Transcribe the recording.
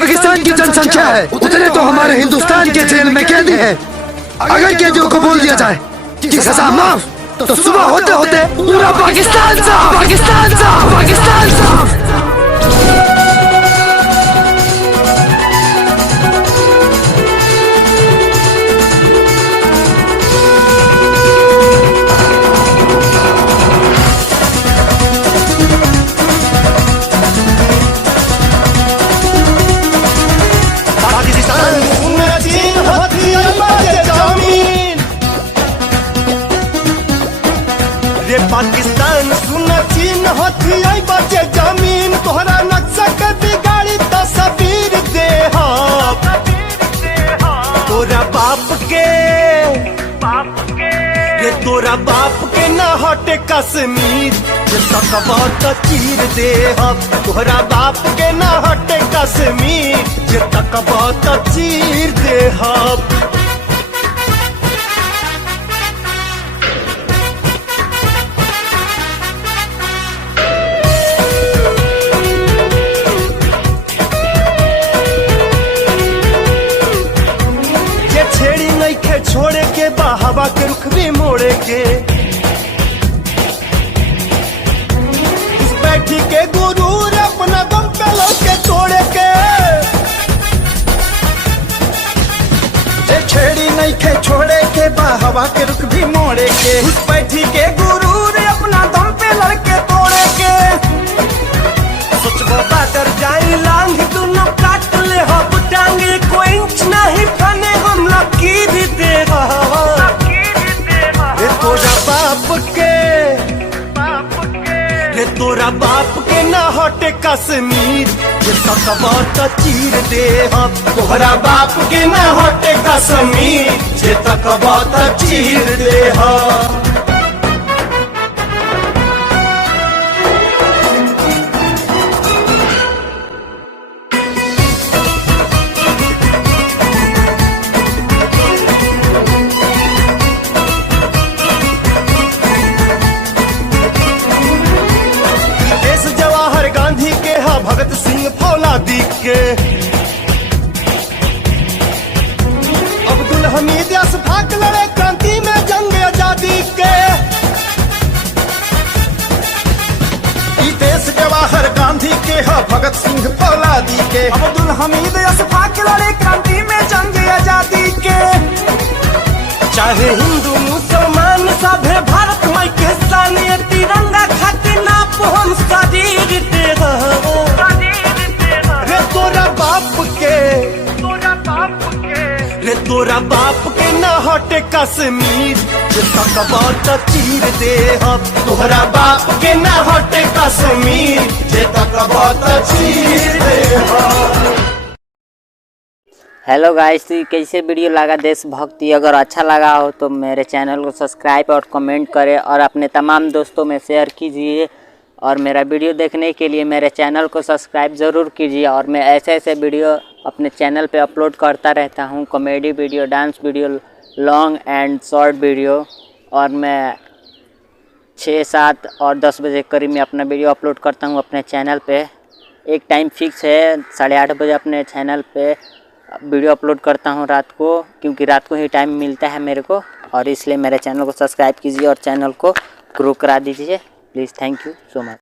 पाकिस्तान की जनसंख्या है उतने तो हमारे हिंदुस्तान के जेल में कैदी हैं। अगर कैदियों को बोल दिया जाए कि सजा माफ, तो सुबह होते होते पूरा पाकिस्तान साफ, पाकिस्तान साफ, पाकिस्तान साफ। पाकिस्तान सुना चीन होती आई बचे जमीन तोहरा नक्शा के बिगाड़ी तस्वीर दे तोरा बाप के ये तोरा बाप के ना हटे कश्मीर ये सकबा त चीर दे तोहरा बाप के ना हटे कश्मीर ये सकबा त चीर दे छोड़े के हवा के रुख भी मोड़े के इस बैठी के गुरूर अपना दम पे के तोड़े के छेड़ी नहीं खे छोड़े के हवा के रुख भी मोड़े के उस बैठी के गुरूर अपना दम पे लड़के तोड़े के सोचबो बादर जाई लांग दोनों काट ले हो टांगे कोई इंच नहीं फने हम लकीर दे तोरा बाप के ना हटे कश्मीर ये सकबा त चीर दे तोहरा बाप के ना हटे कश्मीर ये सकबा त चीर दे भगत सिंह फौलादी के अब्दुल हमीद अशफाक लड़े क्रांति में जंग आजादी के देश जवाहर गांधी के भगत सिंह फौलादी के अब्दुल हमीद अशफाक लड़े क्रांति में जंग आजादी के चाहे हिंदू मुसलमान सभे भारत माई के सानिए तिरंगा खातिर नाप हम शरीर दे तोरा बाप के ना हटे कश्मीर ये सकबा त चीर दे तोहरा बाप के ना हटे कश्मीर ये सकबा त चीर दे। हेलो गाइस, तो कैसे वीडियो लगा देशभक्ति? अगर अच्छा लगा हो तो मेरे चैनल को सब्सक्राइब और कमेंट करें और अपने तमाम दोस्तों में शेयर कीजिए। और मेरा वीडियो देखने के लिए मेरे चैनल को सब्सक्राइब ज़रूर कीजिए। और मैं ऐसे वीडियो अपने चैनल पे अपलोड करता रहता हूँ, comedy video, dance video, long and short video. और मैं 6, 7 और 10 बजे करीब में अपना वीडियो अपलोड करता हूँ अपने चैनल पे। एक टाइम फिक्स है, 8:30 बजे अपने चैनल पे वीडियो अपलोड करता हूँ रात को, क्योंकि रात को ही टाइम मिलता है मेरे को। और इसलिए मेरे चैनल को सब्सक्राइब कीजिए और चैनल को ग्रो करा दीजिए please. Thank you so much.